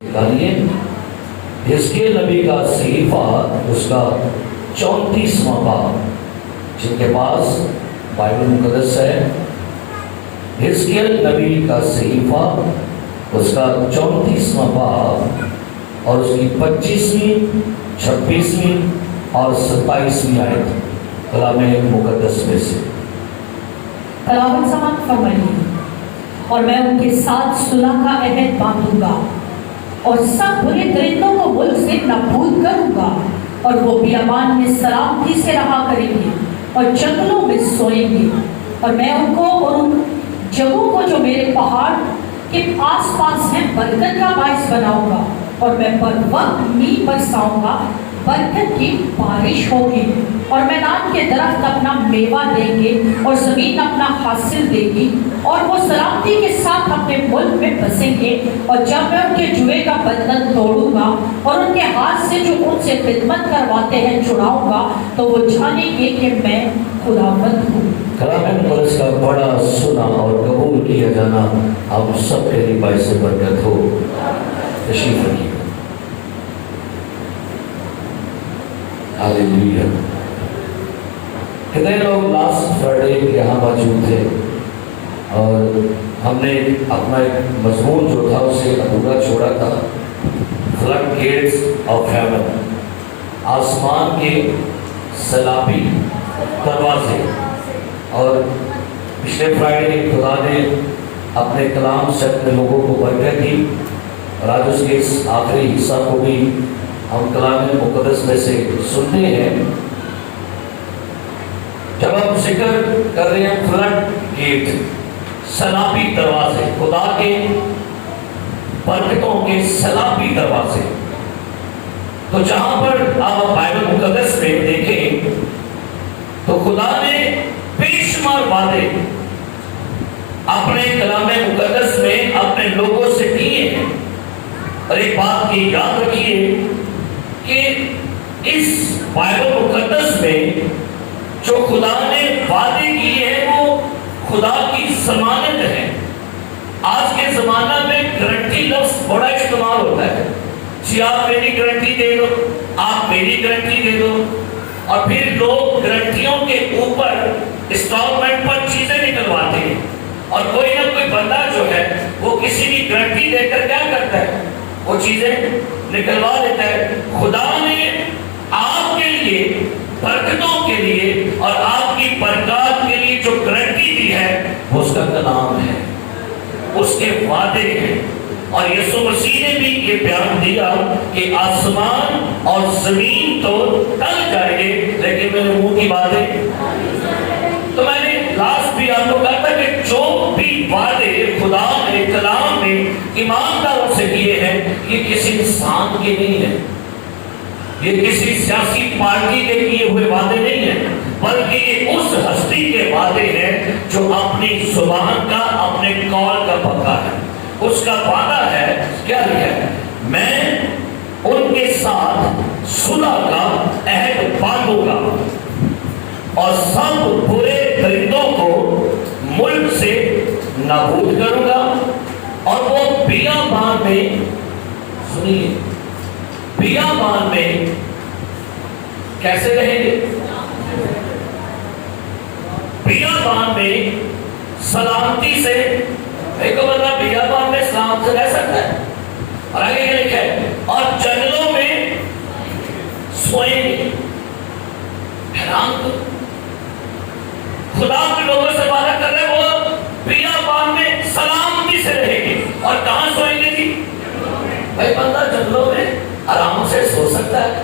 نکالیے حزقیل نبی کا صحیفہ اس کا 34واں باب، جن کے پاس بائبل مقدس ہے، حزقیل نبی کا صحیفہ اس کا 34واں باب اور اس کی 25ویں 26ویں اور 27ویں آیت کلام مقدس میں سے تلاوت سماعت فرمائیے۔ اور میں ان کے ساتھ صلح کا عہد باندھوں گا اور سب برے درندوں کو ملک سے نابود کروں گا، اور وہ بیابان میں سلامتی سے رہا کریں گے اور جنگلوں میں سوئیں گے، اور میں ان کو اور ان جگہوں کو جو میرے پہاڑ کے آس پاس ہیں برکت کا باعث بناؤں گا، اور میں بر وقت می برساؤں گا، برکت کی بارش ہوگی، اور میدان کے درخت اپنا میوہ دیں گے اور زمین اپنا حاصل دے گی، اور وہ سلامتی کے ساتھ اپنے ملک میں بسیں گے۔ اور جب میں ان کے جوئے کا بندھن توڑوں گا اور ان کے ہاتھ سے جو ان سے خدمت کرواتے ہیں چھڑاؤں گا، تو وہ جانیں گے کہ میں خداوند ہوں۔ کلام مقدس کا بڑا سنا اور قبول کیا جانا ہم سب کے لیے باعث برکت ہو۔ تشریف رکھیے۔ ہاللیلویا۔ کتنے لوگ لاسٹ فرائیڈے یہاں موجود تھے اور ہم نے اپنا ایک مضمون جو تھا اسے ادھورا چھوڑا تھا، فلڈ گیٹس آف ہیون، آسمان کے سیلابی دروازے۔ اور پچھلے فرائیڈے خدا نے اپنے کلام سے اپنے لوگوں کو برکت دی، اور آج اس کے اس آخری حصہ کو بھی ہم کلام مقدس میں سے سنتے ہیں۔ جب ہم ذکر کر رہے ہیں فلڈ گیٹ، سیلابی دروازے، خدا کے برکتوں کے سیلابی دروازے، تو جہاں پر آپ بائبل مقدس میں دیکھیں تو خدا نے بے شمار وعدے اپنے کلام مقدس میں اپنے لوگوں سے کیے ہیں۔ اور ایک بات کی یاد رکھیے کہ اس بائبل مقدس میں جو خدا نے وعدے کیے ہیں وہ خدا کی ضمانت ہے۔ آج کے زمانہ میں گارنٹی لفظ بڑا استعمال ہوتا ہے، جی آپ میری گارنٹی دے دو، آپ میری گارنٹی دے دو، اور پھر لوگ گارنٹیوں کے اوپر انسٹالمنٹ پر چیزیں نکلواتے ہیں، اور کوئی نہ کوئی بندہ جو ہے وہ کسی کی گارنٹی دے کر کیا کرتا ہے، وہ چیزیں نکلوا دیتا ہے۔ خدا نے آپ کے لیے برکتوں کے لیے اور آپ کی برکات کے لیے جو گارنٹی دی ہے وہ اس کا کلام ہے، اس کے وعدے ہیں۔ اور یسوع مسیح نے بھی یہ بیان دیا کہ آسمان اور زمین تو ٹل جائیں گے لیکن میرے منہ کی باتیں۔ تو میں نے لاسٹ بھی آپ کو کہا تھا کہ جو بھی وعدے خدا نے کلام میں ایمانداروں سے کیے ہیں یہ کسی انسان کے نہیں ہیں، یہ کسی سیاسی پارٹی کے کیے ہوئے وعدے نہیں ہیں، بلکہ یہ اس ہستی کے وعدے ہیں جو اپنی زبان کا، اپنے قول کا پکا ہے۔ اس کا وعدہ ہے، کیا ہے؟ میں ان کے ساتھ صلح کا عہد باندھوں گا اور سب برے درندوں کو ملک سے نابود کروں گا، اور وہ بیابان میں، سنیے، بیابان میں کیسے رہیں گے؟ بیابان میں سلامتی سے۔ ایک بندہ بیابان میں سلام سے رہ سکتا ہے؟ اور آگے کیا لکھا ہے؟ اور جنگلوں میں سوئیں گے۔ حیران تو خدا کے لوگوں سے وعدہ کر رہے وہ بیابان میں سلامتی سے رہیں گے، اور کہاں سوئیں گے جی؟ بھائی بندہ جنگلوں میں آرام سے سو سکتا ہے۔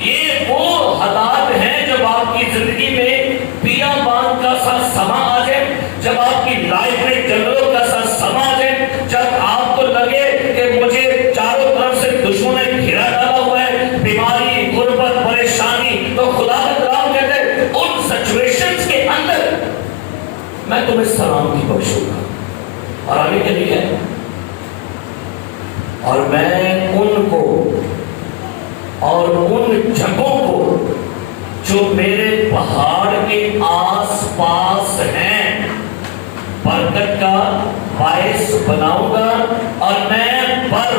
یہ وہ حالات ہیں جب آپ کی زندگی میں بیابان کا سا سما آ جائے، جب آپ کی لائف میں جنگلوں کا سا سما آ جائے، جب آپ کو لگے کہ مجھے چاروں طرف سے دشمن نے گھیرا ڈالا ہوا ہے، بیماری، غربت، پریشانی، تو خدا کا کلام کہتے ہیں ان سچویشنز کے اندر میں تمہیں سلامتی بخشوں گا۔ اور آگے کیا لکھا ہے؟ اور میں ان کو اور ان جگہوں کو جو میرے پہاڑ کے آس پاس ہیں برکت کا باعث بناؤں گا، اور میں بر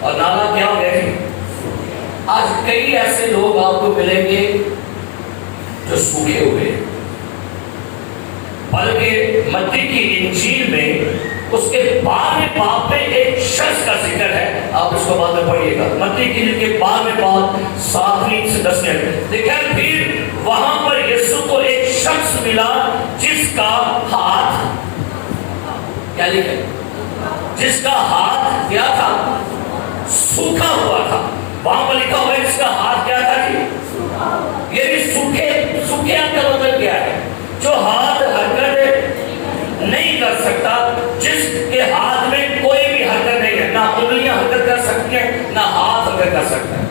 اور نالا کیا ہو گیا؟ آج کئی ایسے لوگ آپ کو ملیں گے جو سوکھے ہوئے ہیں، بلکہ متی کی انجیل میں اس کے 12ویں باب میں ایک شخص کا ذکر ہے، آپ اس کو بعد میں پڑھیے گا، متی کی انجیل کے 12ویں باب 7ویں سے 10ویں دیکھیں، پھر وہاں پر یسوع کو ایک شخص ملا جس کا ہاتھ کیا لکھا ہے؟ جس کا ہاتھ کیا تھا؟ سوکھا ہوا تھا۔ وہاں پر لکھا ہوا ہے جس کا ہاتھ کیا تھا جی؟ یہ بھی سوکھے کا مطلب کیا ہے؟ جو ہاتھ حرکت نہیں کر سکتا، جس کے ہاتھ میں کوئی بھی حرکت نہیں ہے، نہ انگلیاں حرکت کر سکتی ہیں نہ ہاتھ حرکت کر سکتا ہے۔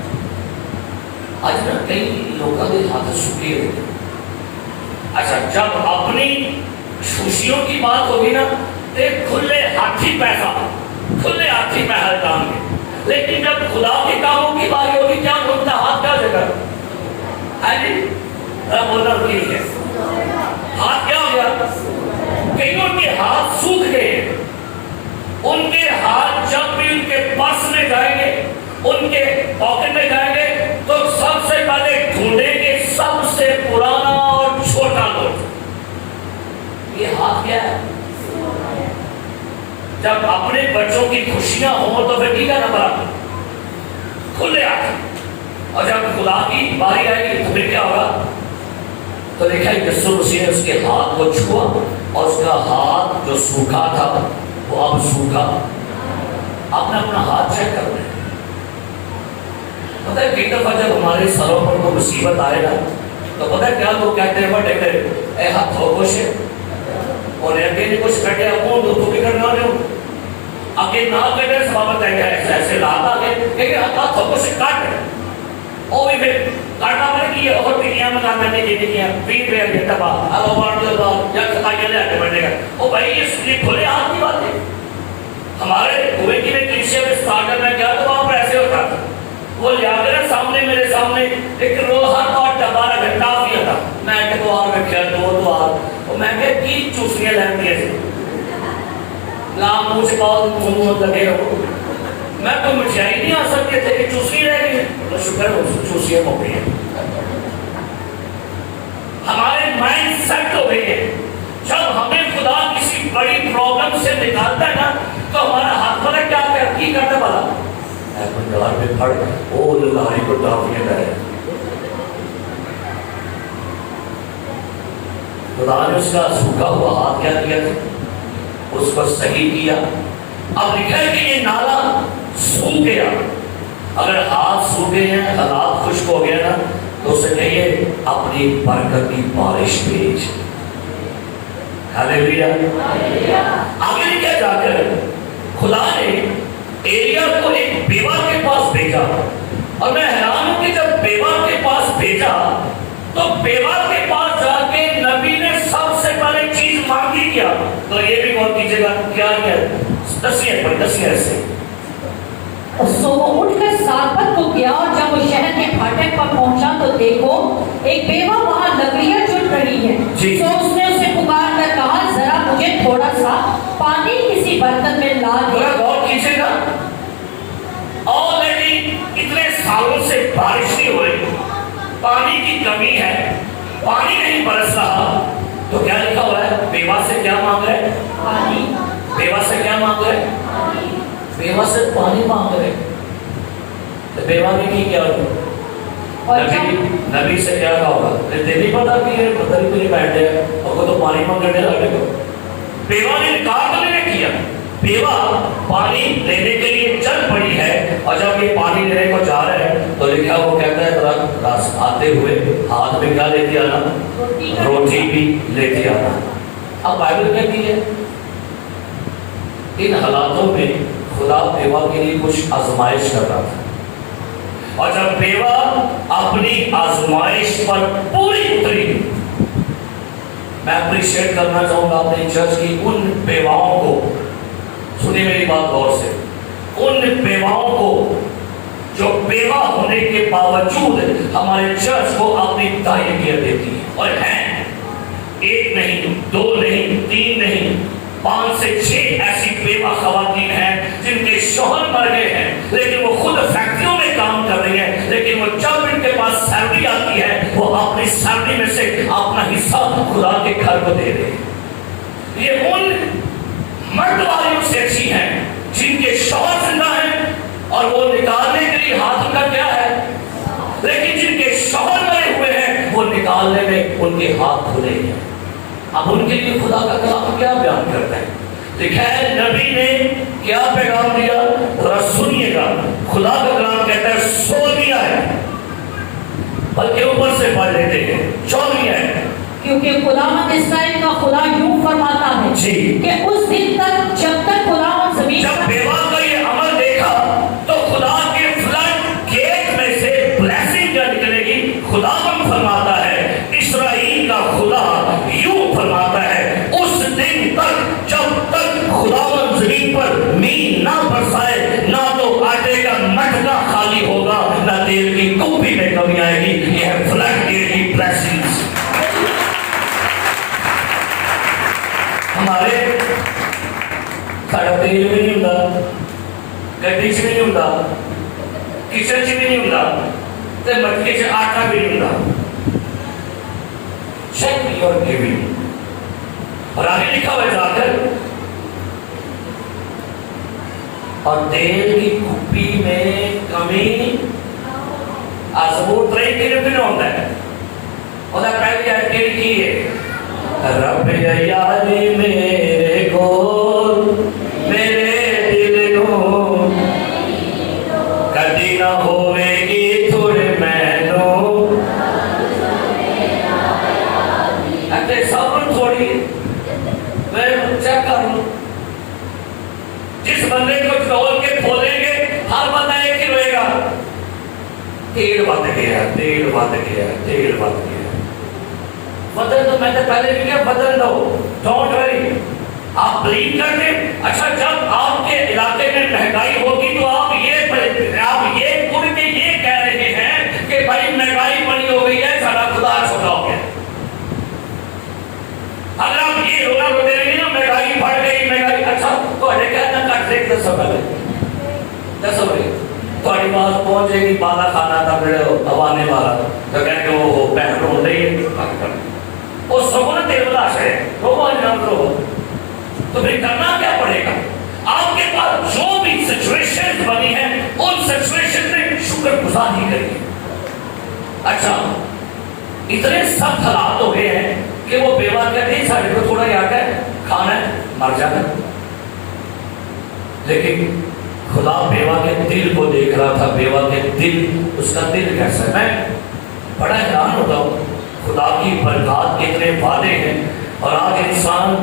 آج نا کئی لوگوں کے ہاتھ سوکھے ہوتے ہیں۔ اچھا، جب اپنی خوشیوں کی بات ہوگی نا تو کھلے ہاتھی پیسہ، کھلے ہاتھی محل کام گے، لیکن جب خدا کے کاموں کی باری ہوگی کیا بولتا ہاتھ کیا جگہ بولنا ٹھیک ہے، ہاتھ کیا ہو گیا؟ کئیوں کے ہاتھ سوکھ گئے، ان کے ہاتھ جب بھی ان کے پرس میں جائیں گے، ان کے پاکٹ میں جائیں گے تو سب سے پہلے ڈھونڈیں گے سب سے پرانا اور چھوٹا نوٹ۔ یہ ہاتھ کیا ہے؟ جب اپنے بچوں کی خوشیاں ہوں تو پھر کی کرنا پڑا؟ کھلے ہاتھ۔ اور جب خدا کی باری آئے گی تو پھر کیا ہوگا؟ تو دیکھا یسوع مسیح نے اس کے ہاتھ کو چھوا اور اس کا ہاتھ جو سوکھا تھا وہ اب سوکھا۔ آپ نے اپنا ہاتھ چیک کر رہے ہیں۔ پتہ ہے کئی دفعہ جب ہمارے سروں پر کوئی مصیبت آئے گا تو پتہ ہے کیا لوگ کہتے ہیں بڑے بڑے اے ہاتھ ہو خوش ہے اور اگے نہیں کچھ کٹیا کون تو بھی کرنا نہیں ہوں آگے نہ کٹے سبابت ہے کیا ایسے لاتا ہے کہ ہاتھ ہو خوش کٹ اور بھی پھر کاٹا میں کی اور ٹکیاں میں کام کرنے کی ٹکیاں پیر پہ اگے تبا اب وارڈ دے دو یا کھتائیاں لے آتے بڑھنے گا او بھائی یہ کھلے ہاتھ کی بات ہے۔ ہمارے ہوئے کی میں کلیسیا میں سٹارٹر میں گیا تو وہاں پر ایسے ہوتا تھا، وہ لیا کر سامنے میرے سامنے ایک روحان اور ڈبارہ گھنٹا دیا تھا، میں کہ تو آر رکھیا دو آر میں کہ کی چوسیاں لہن دیئے سے لام مجھ بہت منہ لگے ہو میں کوئی مٹھائی نہیں آ سکتے تھے کہ چوسی رہ گئی تو شکر ہو چوسیاں ہو گئی ہیں۔ ہمارے مائنڈ سیٹ ہو گئی ہے، جب ہمیں خدا کسی بڑی پرابلم سے نکالتا ہے نا تو ہمارا ہاتھ والا کیا کی کرتا بلا اے پنجار میں پھڑ او للہی کو ٹافیاں رہے۔ خدا نے اس کا سوکھا ہوا ہاتھ کیا کیا تھا؟ اس کو صحیح کیا۔ اب لکھا ہے کہ یہ نالا سوکھ گیا۔ اگر ہاتھ سوکھے ہیں، حالات خشک ہو گیا نا تو اسے کہیے اپنی برکت کی بارش بھیج۔ ہاللیلویا۔ آگے لکھا جا کر خدا نے ایلیا کو ایک بیوہ کے پاس بھیجا اور میں حیران ہوں کہ جب بیوہ کے پاس بھیجا تو بیوہ کے پاس جا کے نبی نے سب سے پہلے چیز مانگی کیا، تو یہ بھی بہت کیجئے گا کیا کیا دسیاں سے سو وہ اٹھ کر سارپت کو گیا اور جب وہ شہر کے پھاٹک پر پہنچا تو دیکھو ایک بیوہ وہاں لکڑیاں چن رہی ہے۔ تو اس نے اسے پکار کر کہا ذرا مجھے تھوڑا سا پانی کسی برتن میں لا دے۔ غور کیجئے گا آلریڈی اتنے سالوں سے بارش نہیں ہو رہی، پانی کی کمی ہے، پانی نہیں برس رہا، تو کیا لکھا ہوا ہے؟ بیوہ سے کیا مانگ رہے؟ پانی۔ بیوہ سے کیا مانگ رہے؟ بیوہ سے پانی مانگ رہے۔ تو بیوہ نے کی کیا ہوگا؟ نبی سے کیا کہا ہوگا؟ نہیں پتا کہ یہ پتہ نہیں میری بیٹھ ہے اور وہ تو پانی مانگنے لگے گا۔ بیوہ نے انکار تو نہیں کیا، بیوہ پانی لینے کے لیے چل پڑی ہے اور جب یہ پانی لینے کو جا رہے ہیں تو لکھا وہ کہتا ہے راس آتے ہوئے ہاتھ میں کیا لیتی آنا؟ روٹی بھی لیتی آنا۔ اب بائبل کہتی ہے ان حالاتوں میں خدا بیوہ کے لیے کچھ آزمائش کر رہا تھا اور جب بیوہ اپنی آزمائش پر پوری اتری، میں اپریشیٹ کرنا چاہوں گا اپنے چرچ کی ان بیواؤں کو، سنیے میری بات غور سے، ان بیواؤں کو جو بیوہ ہونے کے باوجود ہمارے چرچ کو اپنی تائیدیت دیتی ہے اور ہیں، ایک نہیں، دو نہیں، تین نہیں، 5 سے 6 ایسی بیوہ خواتین ہیں جن کے شوہر مر گئے ہیں لیکن وہ خود فیکٹریوں میں کام کر رہی ہیں, لیکن وہ جب ان کے پاس سیلری آتی ہے وہ اپنی سیلری میں سے اپنا حصہ خدا کے گھر کو دے رہے ہیں. یہ ان مرد والیوں سے اچھی ہیں جن کے شوہر زندہ ہیں اور وہ نکالنے کے لیے ہاتھ ان کا کیا ہے, لیکن جن کے شوہر مرے ہوئے ہیں وہ نکالنے میں ان کے ہاتھ کھلے ہیں. اب ان کے لیے خدا کا کلام کیا بیان کرتا ہے؟ لکھا ہے نبی نے کیا پیغام دیا, ذرا سنیے گا. خدا کا کلام کہتا ہے 16ویں آیت, بلکہ اوپر سے پڑھ لیتے ہیں 14ویں آیت. کیونکہ خداوند اسرائیل کا خدا یوں فرماتا ہے کہ اس دن تک جب تک خداوند زمین جب بیوہ کا یہ عمل دیکھا تو خدا کے فلڈ گیٹ میں سے بلیسنگ کیا نکلے گی. خداوند فرماتا ہے, اسرائیل کا خدا یوں فرماتا ہے, اس دن تک جب تک خداوند زمین پر مین نہ برسائے نہ تو آٹے کا مٹکا خالی ہوگا نہ تیل کی کپی میں کمی آئے گی. یہ ہے فلڈ گیٹ کی بلیسنگز. ہمارے ساڑھا تیل بھی نہیں ہوتا, گڈی چ بھی نہیں ہوتا, کچن چ بھی نہیں ہوتا, تے مٹکے چ آٹا بھی نہیں ہوتا. Check your giving. اور آگے لکھا ہوا ہے جا کر, اور تیل کی کپی میں کمی ثبوت رہی کہ نہیں ہوتا ہے. اور پہلی آیت کیا لکھی ہے, رب یاری میرے کو میرے دل نو کدی نہ ہوے گی تھوڑے مینو اتے صبر تھوڑی میں چیک کروں. جس بندے کو ڈول کے کھولیں گے ہر بندہ ایک ہی رہے گا, تیل بد گیا, تیل بد گیا, تیل بد گیا. بدل دو, میں نے پہلے بھی کیا بدل دو, ڈونٹ وری. آپ بلیو کر دیں. اچھا جب آپ کے علاقے میں مہنگائی ہوگی تو آپ یہ پڑھ کے یہ کہہ رہے ہیں کہ بھائی مہنگائی بڑی ہو گئی ہے, سارا خدا چھوٹا ہو گیا. اگر آپ یہ رونا روتے رہیں گے نا مہنگائی بڑھ گئی مہنگائی, اچھا تو ہمیں کہنا کٹ دیکھ دسو پہلے دسو بھائی تھوڑی بات پہنچ جائے گی بالا کھانا تھا میرے ہوانے والا تو کہہ کہ وہ بہن رو رہی ہے وہ سکون تیل لاش ہے وہ انجام کرو. تو پھر کرنا کیا پڑے گا؟ آپ کے پاس جو بھی سچویشن بنی ہے ان سچویشن میں شکر گزاری کریے. اچھا اتنے سخت حالات ہو گئے ہیں کہ وہ بیوہ کہتے ہیں سارے کو تھوڑا یاد ہے کھانا ہے مر جانا, لیکن خدا بیوہ کے دل کو دیکھ رہا تھا. بیوہ کے دل, اس کا دل کیسا ہے. میں بڑا حیران ہوتا ہوں, خدا کی برکات کتنے وعدے ہیں اور آج انسان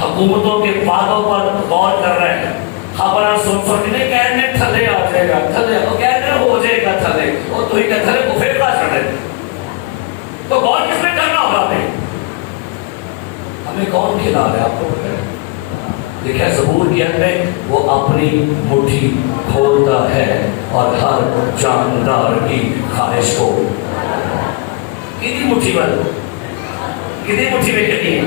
حکومتوں کے وعدوں پر غور کر رہے ہیں. خبریں سن کے کہنے تھلے آ جائے گا, تھلے وہ کہنے ہو جائے گا, تھلے وہ تو ہی کہ تھلے کو پھر کا چڑھے. تو غور کس میں کرنا ہوگا؟ ہمیں کون کھلا رہا ہے آپ کو پتہ ہے؟ دیکھیں زبور کی میں وہ اپنی مٹھی کھولتا ہے اور ہر جاندار کی خواہش کو کتنی مٹھی میں کہتی ہے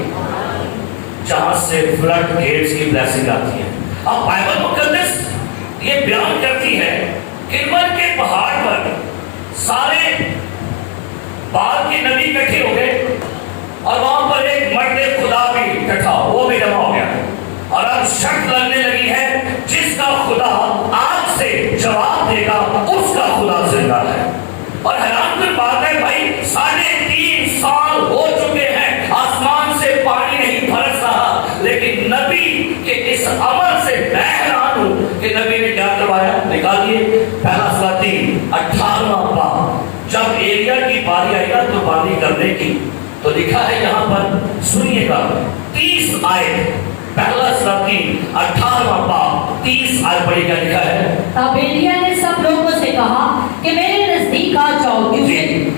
جہاں سے فلڈ گیٹس کی بلیسنگ آتی ہے. اب بائبل مقدس یہ بیان کرتی ہے کرمل کے پہاڑ پر سارے بعد کے نبی اکٹھے ہو گئے اور وہاں پر ایک مرد خدا بھی اکٹھا, وہ بھی جمع ہو گیا. اور اب شک لگنے لگی ہے جس کا خدا آج سے جواب دے گا اس کا خدا زندہ ہے. اور حیران کن بات ہے بھائی 3.5 سال ہو چکے ہیں آسمان سے پانی نہیں برس رہا, لیکن نبی کے اس عمل سے میں حیران ہوں کہ نبی نے کیا کروایا. نکالیے پہلا سلاطین 18واں باب. جب ایلیا کی باری آئی نا تو باری کرنے کی تو لکھا ہے یہاں پر سنیے گا 30 آیت, پہلا سلاطین 18واں باب 30 آیت پڑھی کیا لکھا ہے. تب ایلیا نے سب لوگوں سے کہا کہ میرے نزدیک آ جاؤ,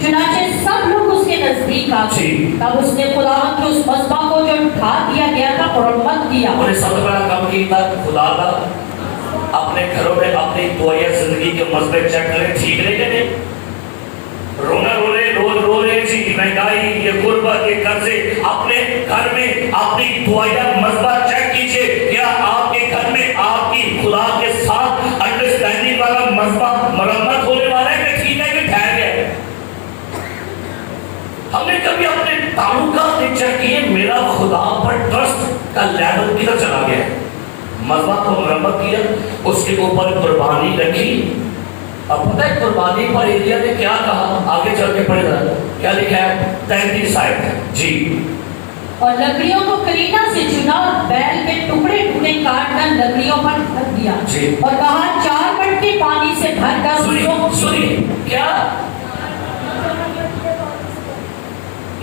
چنانچہ سب لوگ اس کے نزدیک آ گئے. تب اس نے خداوند کے اس مذبح کو جو اٹھا دیا گیا تھا مرمت کیا. انہوں نے سب سے بڑا کام کیا خدا کا اپنے گھروں میں اپنی دعائیں زندگی کے مذبح چیک کریں, ٹھیک نہیں کہ نہیں. رونا رو رہے, روز رو رہے جی مہنگائی, یہ غربت, یہ قرضے, اپنے گھر میں اپنی دعائیں مذبح چیک کی کبھی اپنے تعلقات نے چیک کیے میرا خدا پر ٹرسٹ کا لیول کدھر چلا گیا ہے؟ مذبح کو مرمت کیا، اس کے اوپر قربانی رکھی. اب پتہ ہے قربانی پر ایلیا نے کیا کہا؟ آگے چل کے پڑھ رہا کیا لکھا ہے 33 آیت ہے جی. اور لکڑیوں کو کلینا سے چنا اور بیل کے ٹکڑے ٹکڑے کاٹ کر لکڑیوں پر رکھ دیا جی. اور کہا 4 مٹکے پانی سے بھر کر سنیے کیا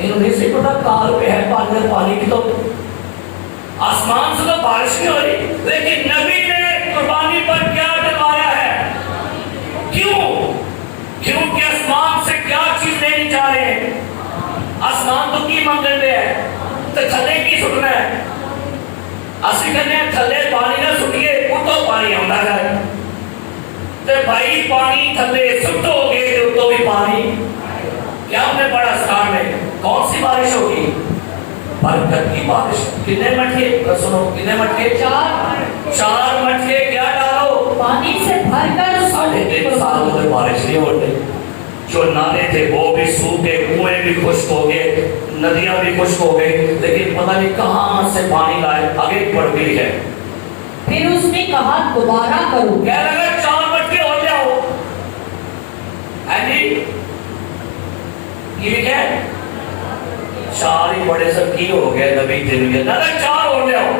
انہیں سے پتا کار پہ ہے پانی کی، تو آسمان سے تو بارش نہیں ہو رہی، لیکن نبی نے قربانی پر کیا ڈلوایا ہے؟ کیونکہ آسمان سے کیا چیز لینی چاہ رہے ہیں؟ آسمان تو کی منگل میں ہے تو تھلے کی سٹنا ہے. اسی کہنے ہیں تھلے پانی نہ سٹیے اتو پانی آتا جائے. تو بھائی پانی تھلے سٹو گے تو بھی پانی. کیا ہم نے پڑھا سکار میں کون سی بارش ہوگی؟ برکت کی بارش. کتنے مٹکے سنو، کتنے مٹکے؟ 4 مٹکے کیا ڈالو؟ پانی سے بھر کر 3.5 سال میں بارش نہیں ہوتی. جو نالے تھے وہ بھی سوکھ گئے، کنویں بھی خشک ہو گئے، ندیاں بھی خشک ہو گئی، لیکن پتہ نہیں کہاں سے پانی لائے. آگے بڑھ گئی ہے. پھر اس نے کہا دوبارہ کرو. کہہ لگا 4 مٹکے ہو جاؤ. یہ کیا ہے؟ 4 ہی بڑے سب کی ہو گئے نبی دن کے نہ 4 ہو جاؤ.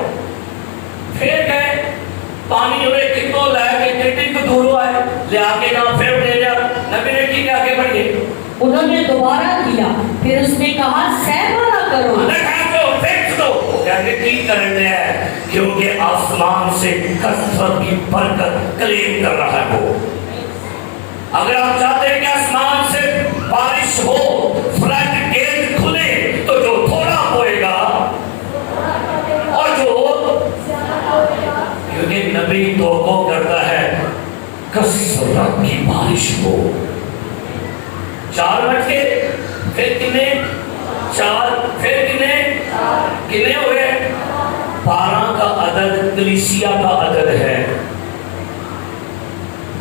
پھر گئے پانی ہوئے کتوں لائے کہ کتنی کو دور ہوا ہے لے آگے نہ پھر لے جا. نبی نے کی کہ آگے بڑھئے. انہوں نے دوبارہ کیا. پھر اس نے کہا 7 والا کرو. کی کرنے ہے کیونکہ آسمان سے کثرت کی برکت کلیم کر رہا ہے وہ. اگر آپ چاہتے ہیں کہ آسمان سے بارش ہو، فلڈ گیٹ کھلے، تو جو تھوڑا ہوئے گا اور جو کیونکہ نبی توقع کرتا ہے کثرت کی بارش ہو. 4 مٹکے پھر کتنے؟ 4 پھر کتنے ہوئے؟ 12 کا عدد کلیسیا کا عدد ہے.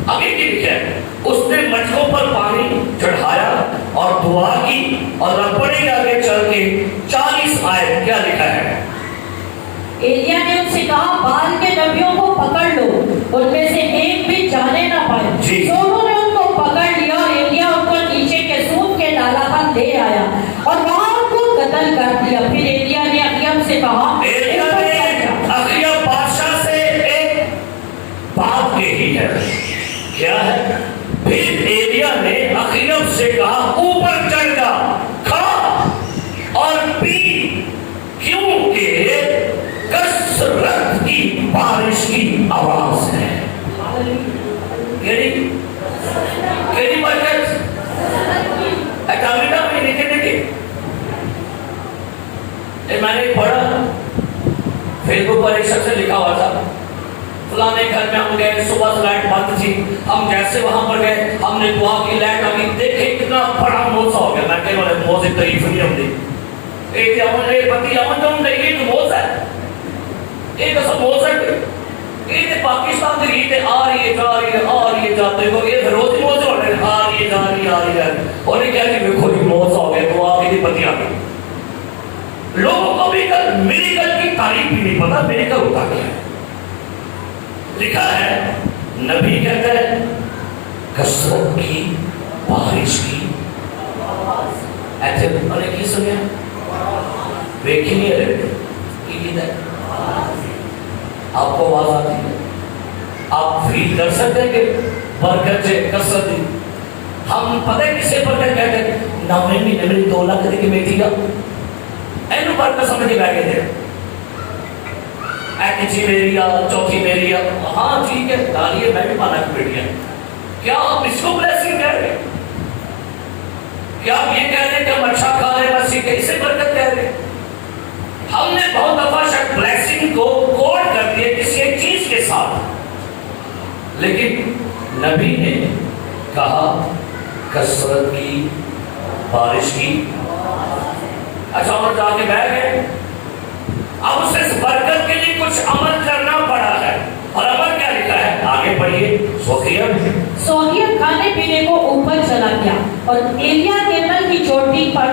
آگے کی لکھا ہے اس نے مٹکوں پر پانی چڑھایا اور دعا کی اور ربڑی آگے چل کے 40 آیت کیا لکھا ہے؟ ایلیا نے ان سے کہا بال کے نبیوں کو پکڑ لو، ان میں سے ایک بھی جانے نہ پائے. دونوں نے ان کو پکڑ لیا اور ایلیا ان کو نیچے کے سوت کے ڈالا پر لے آیا اور وہاں ان کو قتل کر دیا. پھر ایلیا نے اخیب سے کہا، اخیب بادشاہ سے ایک بات کہی ہے. کیا ہے؟ پھر ایلیا نے اخیب سے کہا اوپر چڑھ جا، کھا اور پی، کیونکہ کثرت کی بارش کی آواز ہے. کیڑی برکت؟ اٹامینا میں نکلنے کی. میں نے پڑھا فیس بک پر ایک شخص سے لکھا ہوا تھا فلانے گھر میں ہم گئے، صبح سے لائٹ بند تھی، ہم جیسے وہاں پر گئے ہم نے دعا کی، لائٹ آگئی، دیکھیں کتنا بڑا موزہ ہو گیا. میں کہنے والے موزے تعریف نہیں ہم دی ایک امن ایک بتی امن تو ہم نے یہ تو موزہ ہے، ایک ایسا موزہ ہے یہ پاکستان سے یہ آ رہی ہے جا رہی ہے آ رہی ہے جاتے ہو یہ روز ہی موزہ ہو رہے ہیں آ رہی ہے جا رہی ہے آ رہی ہے. اور یہ کیا کہ دیکھو یہ موزہ ہو گیا دعا کی بتی آ گئی. لوگوں کو بھی کل میریکل کی تعریف بھی نہیں پتا میریکل ہوتا کیا ہے. لکھا ہے نبی کہتا ہے کثرت کی بارش کی ایسے انہیں کی سنیا ویکھی نہیں رہے کی کہتا ہے. آپ کو آواز آتی ہے؟ آپ فیل کر سکتے ہیں کہ برکت سے کثرت دی. ہم پتہ ہے کسے برکت کہتے ہیں؟ نویں مہینے میں 2 لاکھ کی بیٹی کا اینو برکت سمجھ کے بیٹھے تھے. تیسری میری یا چوتھی میری یا ہاں ٹھیک ہے ڈالیے میں بھی مانا کی بیٹی ہے. کیا آپ اس کو بلیسنگ کہہ رہے ہیں؟ کیا آپ یہ کہہ رہے ہیں کہ ہم اچھا کھا رہے ہیں بس یہ کیسے برکت کہہ رہے ہیں؟ ہم نے بہت دفعہ شاید بلیسنگ کو کوڈ کر دیا کسی ایک چیز کے ساتھ، لیکن نبی نے کہا کثرت کی بارش کی. اچھا اور جا کے بیٹھ گئے. اب اسے اس برکت کے لیے کچھ عمل کرنا پڑا ہے اور عمل کیا لکھا ہے آگے پڑھیے. سوہیب کھانے پینے کو اوپر چلا گیا اور ایلیا نیمل کی چوٹی پر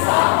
7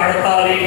48,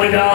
50,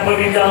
55,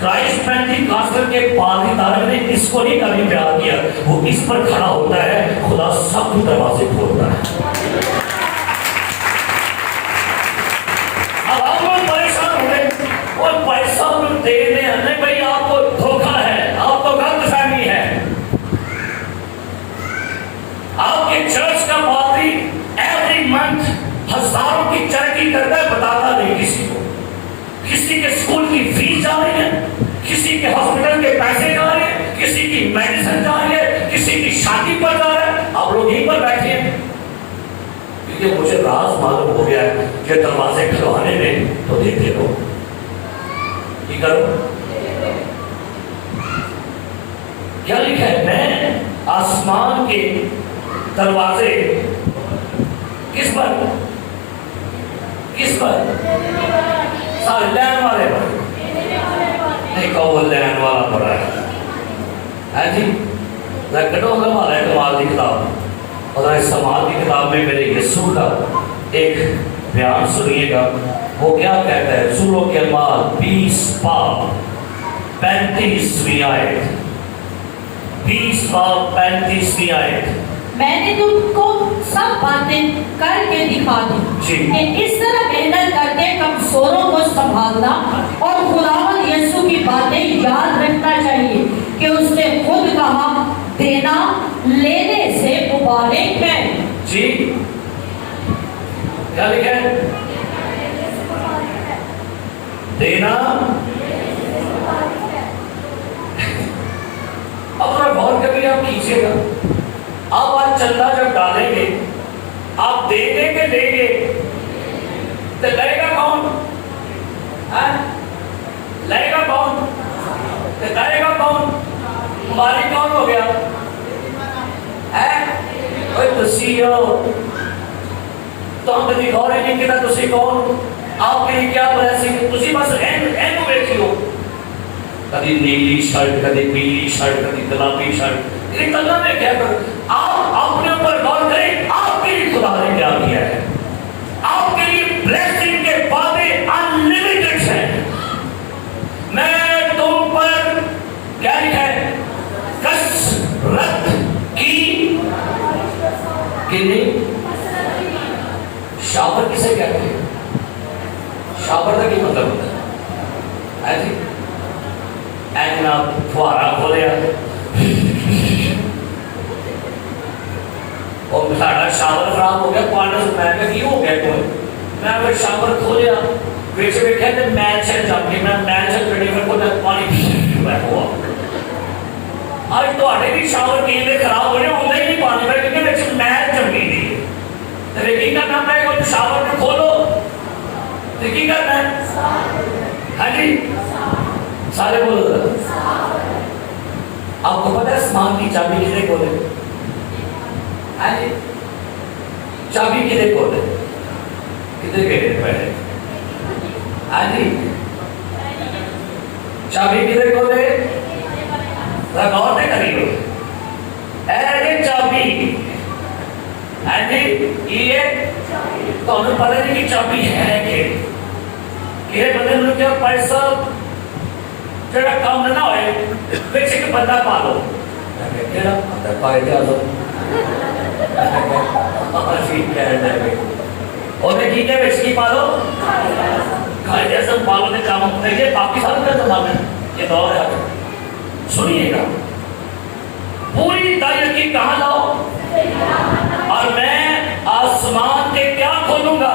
کرائسٹ پینٹیکاسٹل کے پادری طالب نے اس کو نہیں کبھی پیار کیا، وہ اس پر کھڑا ہوتا ہے، خدا سب کے دروازے کھولتا ہے۔ اب آپ لوگ پریشان ہو رہے اور پیسہ دے دیں، نہیں بھائی آپ کو دھوکہ ہے، آپ کو غلط فہمی ہے۔ آپ کے چرچ کا پادری ایوری منتھ ہزاروں کی چیریٹی کرتا ہے، بتاتا نہیں کسی کو۔ کسی کے اسکول کی فیس جا رہی ہے، کسی کے ہاسپٹل کے پیسے جا رہے ہیں، کسی کی میڈیسن جا رہی ہے، کسی کی شادی پر جا رہا ہے، آپ لوگ یہیں پر بیٹھے ہیں۔ کیونکہ مجھے راز معلوم ہو گیا ہے کہ دروازے کھلوانے میں تو دیتے رہو، کی کرو؟ کیا لکھا ہے؟ میں آسمان کے دروازے کس پر؟ کس پر؟ سارے لین والے پر نہیں کہو، وہ لین والا پڑا ہے جی۔ کٹو ہمارا کمال کی کتاب اور سماعت کی کتاب میں میرے یسوع کا ایک بیان سنیے گا، وہ کیا کہتا ہے؟ سورہ کے اعمال 20 باب 35ویں آیت، 20 باب 35ویں آیت۔ میں نے تم کو سب باتیں کر کے دکھا دی کہ اس طرح محنت کر کے کمزوروں کو سنبھالنا اور خداوند یسوع کی باتیں یاد رکھنا چاہیے کہ اس نے خود کہا دینا لینے سے مبارک ہے۔ جی کیا لکھا ہے؟ دینا۔ اب ذرا غور کبھی آپ کیجیے گا، آپ آج چندہ جب ڈالیں گے، آپ دے دیں گے، دیں گے تو لے گا کون؟ لے گا کون؟ دے گا کون؟ مالک کون ہو گیا؟ کوئی تسی ہو تو ہم کبھی غور ہی نہیں کیا تسی کون؟ آپ کے لیے کیا بلیسنگ؟ تسی بس اینو بیٹھی ہو، کبھی نیلی شرٹ، کبھی پیلی شرٹ، کبھی گلابی شرٹ، یہ اللہ نے کیا کر؟ آپ اپنے اوپر غور کریں، آپ کے لیے خدا نے کیا کیا ہے؟ آپ کے لیے بلیسنگ کے باتیں انلیمیٹڈ ہیں۔ میں تم پر کیا لکھا ہے؟ کثرت کی نہیں، شاور کسے کہتے ہیں؟ شاور کا کیا مطلب ہوتا ہے جی؟ اینا فوارا کھولیا اور ساڑھا شاور خراب ہو گیا، پانا سے میں کہا کی ہو گیا کوئی؟ میں وہ شاور کھولیا بیچے میں کہتے میل سے جب کے میں میل سے پڑی میں کو پانی میں ہوا۔ آج تو آٹھے بھی شاور کی میں خراب ہونے ہوندے ہی نہیں پانی میں کیونکہ میں میل جمگی دی لیکن کا نام ہے کہ شاور میں کھولو لیکن کرنا ہے ہاں جی سارے بولو۔ آپ کو پتہ ہے آسمان کی چابی کدے کھولے؟ ہاں جی چابی کدے کھولے؟ کدے گئے پہلے؟ ہاں جی چابی کدے کھولے؟ غور سے کریو اے چابی ہاں جی یہ تو انہوں پتہ نہیں کہ چابی ہے کہ بندے میں کیا پیسہ جڑا کام نہ ہوئے پھر سے کہ بندہ پالو کہڑا بندہ پائے جا دو اور میں کی کہ کی پالو کھائے جیسا پالو نے کام ہوتا ہے یہ پاکستان کا زمانہ ہے یہ دور ہے۔ سنیے گا پوری تاریخ کی کہاں لاؤ اور میں آسمان کے کیا کھولوں گا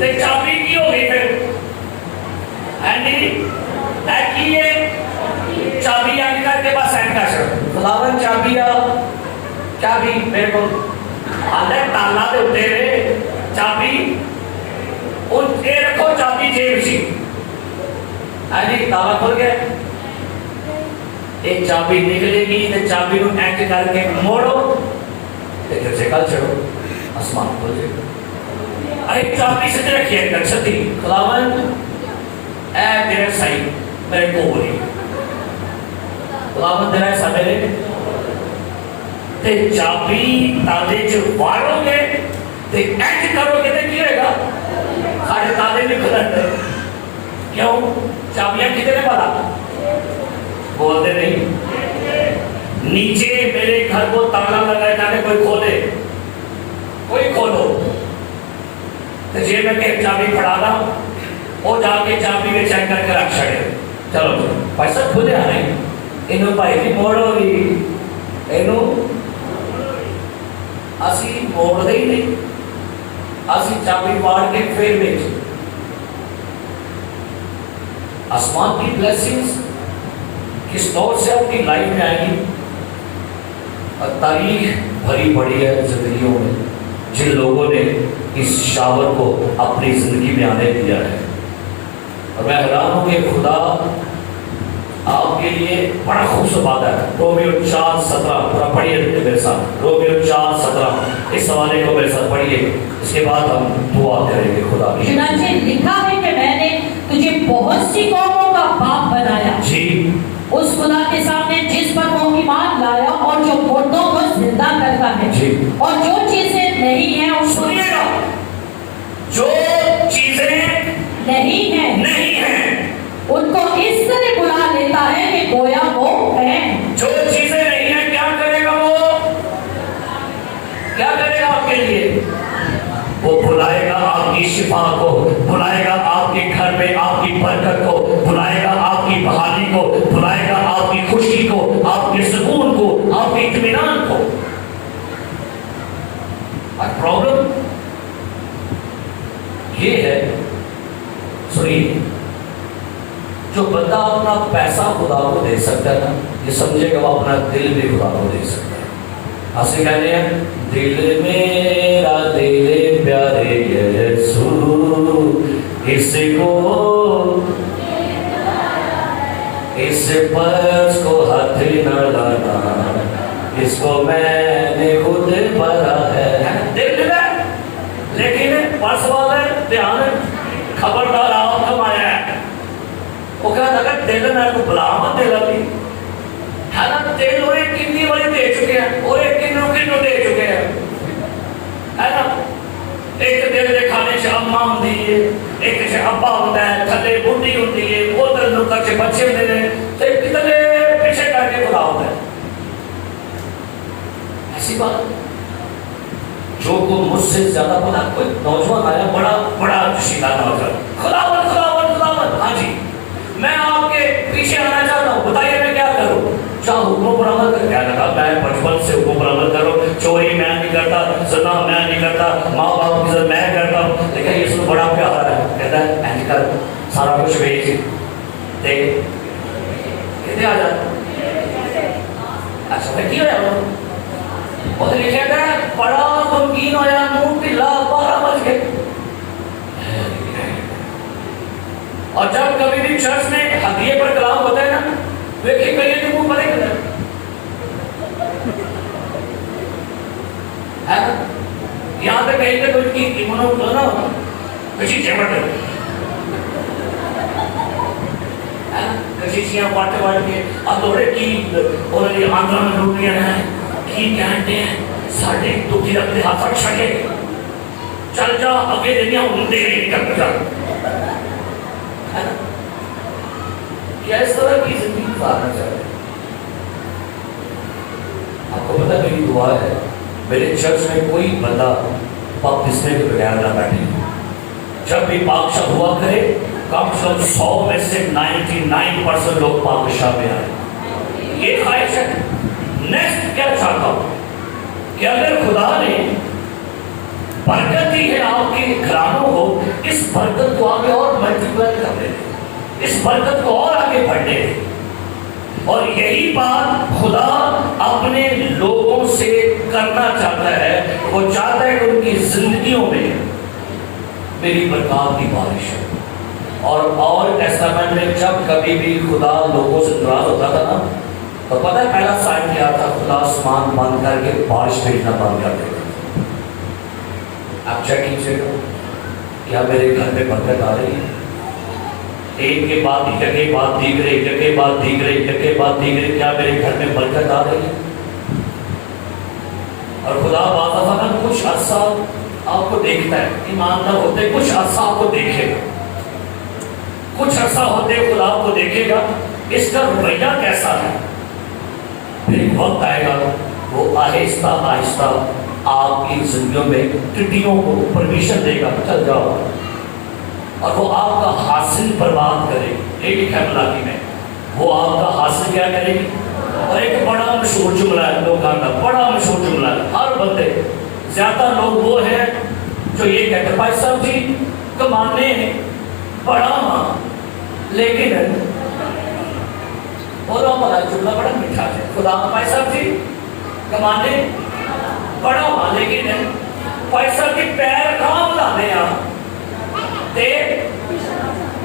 تو چابی کی ہوگی پھر چابی آنے کر کے پاس اینڈ کا شروع خداون چابی میرے کو آدھے تالا دے ہوتے رہے چابی ان کے رکھو چابی جیب سی تالا کھول گیا ایک چابی نکلے گی تو چابی کو اینڈ کر کے موڑو پھر سے کل چڑھو آسمان کھول جائے گا۔ ایک چابی سے رکھیے گا چھتی خداون اے تیرے سائی میرے کو بولی خداون تیرے ایسا میرے تے چابی تالے جو وارو گے تے اینڈ کرو گے تے کی رہے گا؟ ساڑھے فلٹ ہے. کیوں؟ چابیاں کتنے والا بولتے نہیں. نیچے میرے گھر کو تالا لگا جانے کوئی کھولے, کوئی کھولو تو جی میں کہ چابی پھڑا رہا وہ جا کے چابی میں چیک کر کے رکھ چھڑے. چلو پیسہ کھلے آ رہے انہوں بھائی جی موڑو بھی انہوں اسی موڑ دے ہی نہیں, اسی چابی پاڑ کے پھر بیچ. آسمان کی بلیسنگز کس طور سے آپ کی لائف میں آئے گی. اور تاریخ بھری پڑی ہے زندگیوں میں جن لوگوں نے اس شاور کو اپنی زندگی میں آنے دیا ہے. اور میں حیران ہوں کہ خدا آپ کے لیے بڑا خوبصورت بات ہے. رومیو 4:17 پورا پڑھیے میرے ساتھ. رومیو 4:17 اس حوالے کو میرے ساتھ پڑھیے, اس کے بعد ہم دعا کریں گے. خدا کی چنانچہ لکھا ہے کہ میں نے تجھے بہت سی قوموں کا باپ بنایا. جی اس خدا کے سامنے جس پر وہ ایمان لایا اور جو مردوں کو زندہ کرتا ہے جی. اور جو چیزیں نہیں ہیں اس کو سنیے گا, جو چیزیں نہیں ہیں ان کو اس طرح بلا لیتا ہے کہ گویا وہ ہے. جو چیزیں نہیں ہیں کیا کرے گا وہ, کیا کرے گا آپ کے لیے؟ وہ بلائے گا آپ کی شفا کو, بلائے گا آپ کے گھر میں آپ کی برکت کو, بلائے گا آپ کی بحالی کو, بلائے گا آپ کی خوشی کو, آپ کے سکون کو, آپ کے اطمینان کو. اور پرابلم یہ ہے, سنیے, جو بندہ اپنا پیسہ خدا کو دے سکتا ہے نا, یہ سمجھے گا وہ اپنا دل بھی خدا کو دے سکتا ہے. ایسے کہتے ہیں دل میرا دل پیارے یسوع, اس کو اس پرس کو ہاتھ نہ لانا, اس کو میں نے خود بھرا ہے. دل ہے لیکن پرس والا دھیان خبردار آپ کمایا ہے. وہ کہتا اگر دل میں کو بلا مت دل ابھی ہے نا, دل وہ کتنی بڑی دے چکے ہیں, اور ایک کنو دے چکے ہیں ہے نا. ایک دل دے کھانے سے اماں ہوتی ہے, ایک سے ابا ہوتا ہے, تھلے بڈھی ہوتی ہے, ادھر نکر سے بچے ہوتے ہیں, تو کتنے پیچھے کر کے خدا ہوتا ہے. ایسی بات جو کو مجھ سے زیادہ پتا, کوئی نوجوان آیا بڑا بڑا جشیلا نوجوان, خداوند خداوند خداوند, ہاں جی میں آپ کے پیچھے آنا چاہتا ہوں, بتائیے میں کیا کروں. چاہ حکموں پر عمل کر, کیا لگا میں بچپن سے حکموں پر عمل کروں, چوری میں نہیں کرتا, زنا میں نہیں کرتا, ماں باپ کی عزت میں کرتا ہوں. لیکن یہ سب بڑا پیارا ہے, کہتا ہے ایسے کر سارا کچھ بیچ دے, کتنے آ جاتا. اچھا پھر کی ہوا وہ تو یہ کہتا ہے بڑا غمگین ہوا, منہ ٹھلا, 12 بج گئے. اور جب کبھی بھی چرچ میں ہدیے پر کلام ہوتا ہے نا, دیکھیں کہیں تو منہ پڑے گا یہاں پہ کہیں کہ کوئی کی منو نا کسی چیمٹ ہے کسی چیاں پاٹے پاٹ کے ادھوڑے کی اور یہ آندھرا میں لوگ رہے ہیں کی کہتے ہیں ساڑھے دکھی رکھتے ہاتھ رکھ سکے چل جا اگے دنیا اندے نہیں نکل جا. کیا اس طرح کی زندگی گزارنا چاہتے ہیں؟ آپ کو پتا میری دعا ہے میرے چرچ میں کوئی بندہ پاک بسمے کے بغیر نہ بیٹھے. جب بھی پاک شب ہوا کرے کم سے کم 100 میں سے 99% لوگ پاک شب میں آئے. یہ خواہش ہے. نیکسٹ کیا چاہتا ہوں کہ اگر خدا نے برکت دی ہے آپ کے گھرانوں کو, اس برکت کو آگے اور ملٹیپلائی کر دیں, اس برکت کو اور آگے بڑھنے دیں. اور یہی بات خدا اپنے لوگوں سے کرنا چاہتا ہے. وہ چاہتا ہے کہ ان کی زندگیوں میں میری برکات کی بارش ہو. اور ٹیسٹامنٹ میں جب کبھی بھی خدا لوگوں سے ناراض ہوتا تھا نا, تو پتہ ہے پہلا سائن کیا تھا, خدا آسمان بند کر کے بارش بھیجنا بند کر دیتا. آپ چیک کیجیے گا کیا میرے گھر میں برکت آ رہی ہے. ایک کے بعد جگہ بات دیگرے, جگہ بات دیگرے, جگہ بات دیگرے, کیا میرے گھر میں برکت آ رہی ہے. اور خدا بعض دفعہ نا کچھ عرصہ آپ کو دیکھتا ہے, ایماندار ہوتے کچھ عرصہ آپ کو دیکھے گا, کچھ عرصہ ہوتے خدا کو دیکھے گا اس کا رویہ کیسا ہے، پھر ایک وقت آئے گا وہ آہستہ آہستہ آپ کی زندگیوں میں ٹڈیوں کو پرمیشن دے گا چل جاؤ، اور وہ آپ کا حاصل برباد کرے گی۔ یہ لکھا ہے ملاکی میں، وہ آپ کا حاصل کیا کرے گی۔ اور ایک بڑا مشہور جملہ ہے لوگوں کا، بڑا مشہور جملہ ہے، ہر بندے زیادہ لوگ وہ ہیں جو یہ کہتے ہیں بھائی صاحب جی کمانے بڑا ماں لیکن اور ہمارا جملہ بڑا میٹھا ہے، خدا بھائی صاحب جی کمانے بڑا ماں لیکن بھائی صاحب کی پیر کہاں بلانے تے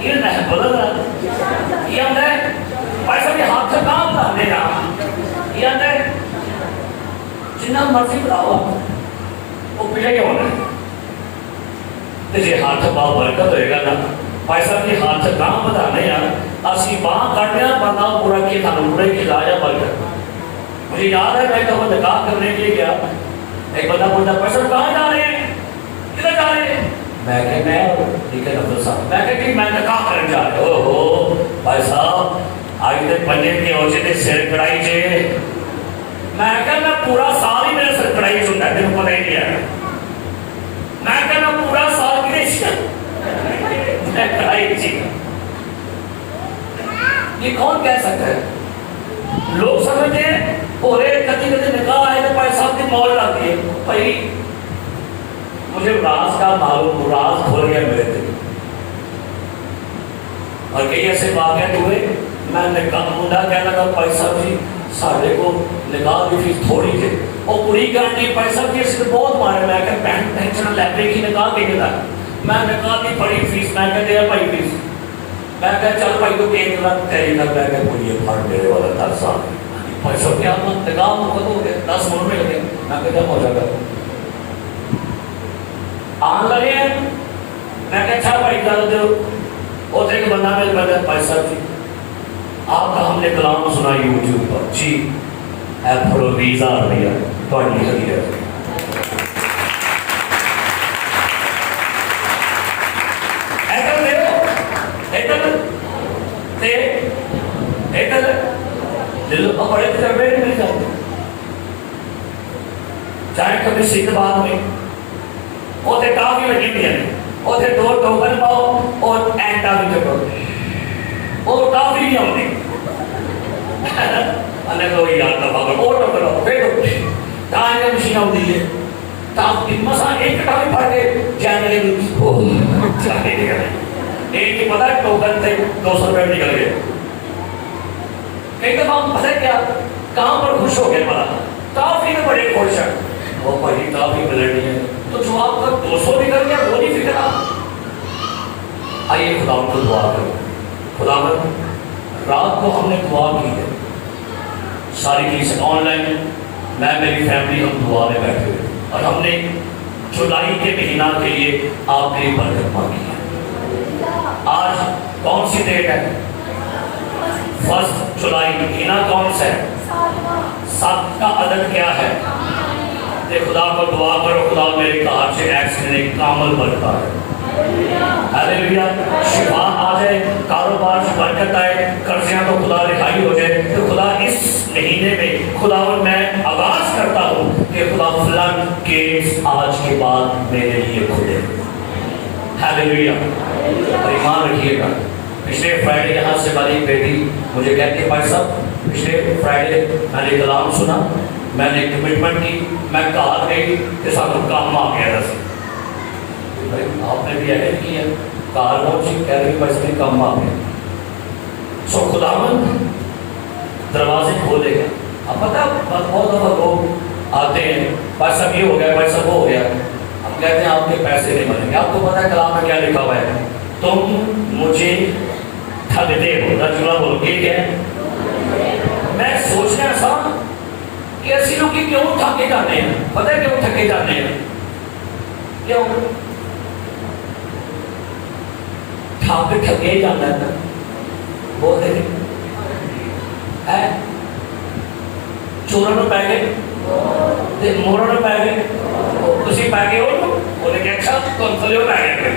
یہ نہ بدل رہا یہ اندر بھائی صاحب کے ہاتھ کہاں بلانے یہ اندر جنہ مرضی بلاؤ وہ پیچھے کیا ہونا ہے جی ہاتھ باہ برکت ہوئے گا نا بھائی صاحب کے ہاتھ کہاں بتانے اسی باہ کاٹنے بندہ پورا کیا تھا پورے کی لایا برکت۔ مجھے یاد ہے میں کب نکاح کرنے کے لیے گیا، ایک بندہ بولتا بھائی صاحب کہاں جا رہے ہیں کدھر جا رہے ہیں، میں کہ میں ٹھیک ہے عبد صاحب میں کہ میں نکاح کرنے جا رہے ہو بھائی صاحب آج تے پنجے کے ہوچے تے سر کڑائی چے میں کہ میں پورا سال ہی میرے سر کڑائی چوندا ہے تینوں پتہ ہی نہیں ہے میں کہ میں پورا سال میں کڑائی چی یہ کون کہہ سکتا ہے؟ لوگ سمجھتے ہیں اور ایک کتی نکاح آئے تو بھائی صاحب کی مول آتی ہے بھائی مجھے راز کا معلوم راز کھول گیا میرے دل اور کئی ایسے واقعات ہوئے میں نکاح منڈا کہنا تھا بھائی صاحب جی سارے کو نکاح کی فیس تھوڑی تھے وہ پوری کرنی بھائی صاحب جی اس نے بہت مارے میں کہ بہن ٹینشن لیتے کی نکاح کے لیے میں نکاح کی بڑی فیس میں کہ دیا بھائی فیس میں کہ چل بھائی تو 1 لاکھ تیری تک میں کہ کوئی یہ پھاڑ میرے والا 10 سال بھائی صاحب کیا نکاح مقد ہو گیا 10 منٹ میں لگے میں کہ جب ہو جائے گا آن لگے ہیں میں کہ اچھا بھائی اجازت دو اور ایک بندہ میں بندہ بھائی صاحب جی آپ کا ہم نے کلام سنا یوٹیوب پر جی ایپ پڑھو 20,000 روپیہ تھوڑی لکھی ہے بڑے تجربے نہیں مل جاتے چاہے کبھی سکھ بات میں وہ کافی لگی ہوئی ہے وہ 2 ٹوکن پاؤ اور اینٹا بھی چکو وہ کافی نہیں ہوتی کوئی یاد نہ پاؤ وہ ٹوکن ہو پھر ٹائم مشین ہوتی ہے مسا ایک ٹائم پڑھ کے جانے ایک ہی پتا ٹوکن تھے 200 روپئے نکل گئے کئی دفعہ ہم پتہ کیا کہاں پر خوش ہو گئے پڑا کافی میں بڑے خوش ہیں وہ بھائی کافی ملنی ہے تو جو آپ کا 200 نکل گیا وہ نہیں فکر آئیے خدا کو دعا کرو خدا رات کو ہم نے دعا کی ہے ساری چیز آن لائن میں میری فیملی ہم دعا میں بیٹھے ہوئے اور ہم نے جولائی کے مہینہ کے لیے آپ کی برکت مانگی ہے آج کون سی ڈیٹ ہے 1 جولائی مہینہ کون سا ہے 7 کا عدد کیا ہے کہ خدا کو دعا کرو خدا میرے کار سے ایکسیڈنٹ کامل برتا ہے ہاللیلویا شفا آ جائے کاروبار سے برکت آئے قرضیاں تو خدا رہائی ہو جائے تو خدا اس مہینے میں خدا میں آغاز کرتا ہوں کہ خدا فلڈ گیٹس آج کے بعد میرے لیے کھلے ہاللیلویا اور ایمان رکھیے گا پچھلے فرائیڈے یہاں سے ہماری بیٹی مجھے کہتی ہے بھائی صاحب پچھلے فرائیڈے میں نے کلام سنا میں نے کمٹمنٹ کی میں کہا گئی کہ ساتھ کام آ گیا رسی آپ نے بھی اہل کی ہے کہا کون سی کہہ رہی بس میں کام آ گیا سو خداوند دروازے کھولے گا اب پتہ بہت دفعہ لوگ آتے ہیں بھائی صاحب یہ ہو گیا بھائی صاحب وہ ہو گیا ہم کہتے ہیں آپ کے پیسے نہیں بنیں گے آپ کو پتہ ہے کلام میں کیا لکھا ہوا ہے تم مجھے ٹھگتے ہو ترجمہ بول کے کیا میں سوچنا ایسا کہ ایسی لوگ کیوں ٹھگے جاتے ہیں پتہ ہے کیوں ٹھگے جاتے ہیں کیوں ٹھگ ٹھگے جانا ہے بولتے ہیں چوروں پہ گئے موروں پہ گئے اسی پہ گئے وہ کہ اچھا تم تھلے پہ گئے